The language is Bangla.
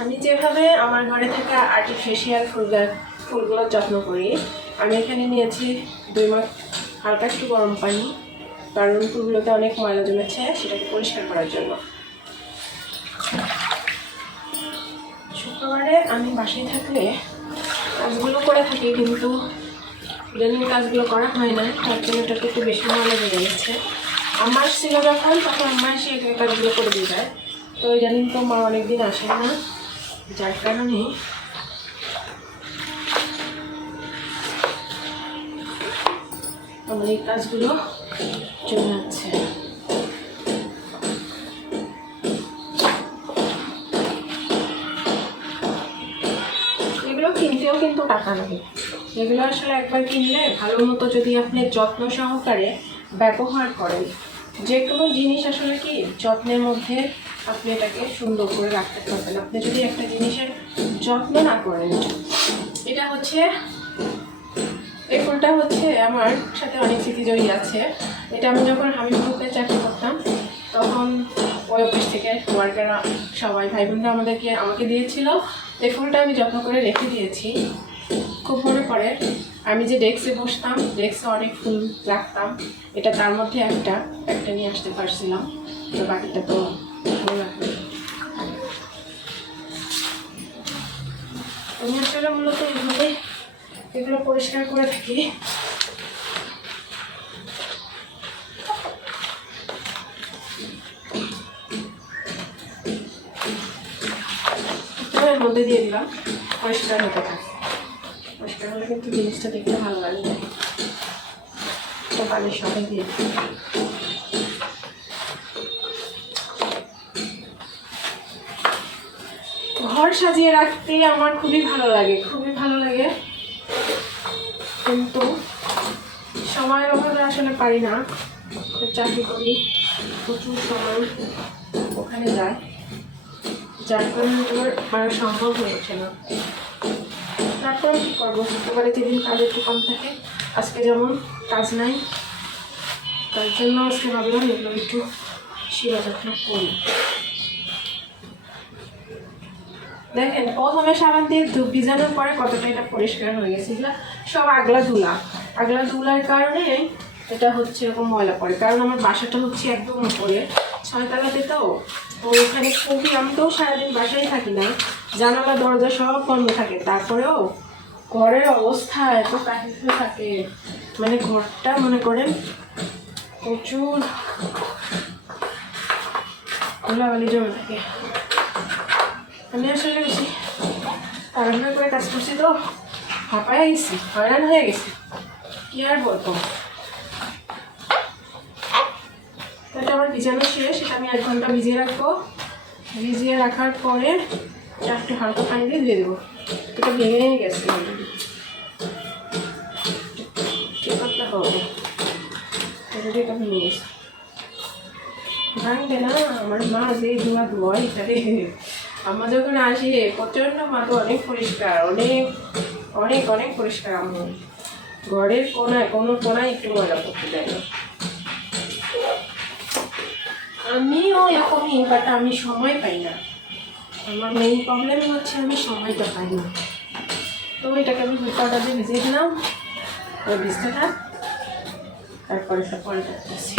আমি যেভাবে আমার ঘরে থাকা আর্টিফিশিয়াল ফুলগুলোর যত্ন করি, আমি এখানে নিয়েছি 2 মগ হালকা একটু গরম পানি, কারণ ফুলগুলোতে অনেক ময়লা জমেছে, সেটাকে পরিষ্কার করার জন্য। শুক্রবারে আমি বাসায় থাকলে কাজগুলো করে থাকি, কিন্তু ইদানিং কাজগুলো করা হয় না, তার জন্য এটাকে একটু বেশি ময়লা জমে গেছে। আমার ছিল যখন, তখন মা এসে কাজগুলো করে দিয়ে যায়। তো ইদানিং তো মা অনেকদিন আসে না, যার কারণে আমার এই কাজগুলো চলে যাচ্ছে। এগুলো কিনতেও কিন্তু টাকা লাগে। এগুলো আসলে একবার কিনলে ভালো মতো যদি আপনি যত্ন সহকারে ব্যবহার করেন, যে কোনো জিনিস আসলে কি যত্নের মধ্যে আপনি এটাকে সুন্দর করে রাখতে পারবেন। আপনি যদি একটা জিনিসের যত্ন না করেন, এটা হচ্ছে, এই ফুলটা হচ্ছে আমার সাথে অনেক স্মৃতি জড়িয়ে আছে। এটা আমি যখন হামিদপুরে চাকরি করতাম, তখন ওই অফিস থেকে ওয়ার্কাররা সবাই ভাই বোনরা আমাকে দিয়েছিল। এই ফুলটা আমি যত্ন করে রেখে দিয়েছি। খুব মনে পড়ে, আমি যে ডেস্কে বসতাম, ডেস্কে অনেক ফুল রাখতাম, এটা তার মধ্যে একটা নিয়ে আসতে পারছিলাম, তো বাকিটা তো ভালো লাগবে। আমি আসলে মূলত এইভাবে এগুলো পরিষ্কার করে থাকি। মধ্যে দিয়ে দিলাম, পরিষ্কার হতে থাকে। পরিষ্কার হলে কিন্তু জিনিসটা দেখতে ভালো লাগবে। তো পানির সবাই দিয়ে ঘর সাজিয়ে রাখতে আমার খুবই ভালো লাগে, কিন্তু সময়ের অভাবে আসলে পারি না। চাকরি করি, প্রচুর সময় ওখানে যায়, যার কারণে তোমার আর সম্ভব হয়ে ওঠে না। তারপর কী করবো, শুক্রবারে যেদিন কাজ একটু কম থাকে, আজকে যেমন কাজ নাই, তার জন্য আজকে ভাবলাম এগুলো একটু সেবা যত্ন করি। দেখেন, প্রথমে সাবান দিয়ে ভিজানোর পরে কতটা এটা পরিষ্কার হয়ে গেছে। এগুলো সব আগলা ধুলার কারণে এটা হচ্ছে এরকম ময়লা পড়ে। কারণ আমার বাসাটা হচ্ছে একদম উপরে, 6 তলাতে, তো ওখানে খুবই, আমি তো সারাদিন বাসায় থাকি না, জানালা দরজা সব বন্ধ থাকে, তারপরেও ঘরের অবস্থা এত কাহিল থাকে, মানে ঘরটা মনে করেন প্রচুর ধুলাবালি জমে থাকে। আমি আসলে বেশি তাড়াহুড়ো করে কাজ করছি, তো হাঁপায় গেছি, হয়রান হয়ে গেছি, কি আর বলবো। এটা আমার ভিজানো শেষ, সেটা আমি 1 ঘন্টা ভিজিয়ে রাখবো। ভিজিয়ে রাখার পরে একটু হালকা পানি দিয়ে ধুয়ে দেবো। এটা ভেঙে গেছে, কি করতে হবে, এটা ভেঙে গেছে। ভাঙবে না, আমার মা যে ধোয়া ধোয় এটারে, আমার যখন আসি প্রচণ্ড, মা তো অনেক পরিষ্কার, অনেক পরিষ্কার। আমার ঘরের কোনো কোনায় একটু ময়লা করতে দেয় না। আমিও এরকমই, বাট আমি সময় পাই না। আমার মেইন প্রবলেম হচ্ছে আমি সময়টা পাই না। তো এটাকে আমি পাউডার দিয়ে ভিজিয়ে দিলাম, ভিজতে থাক, তারপরে সব পরে যাচ্ছি।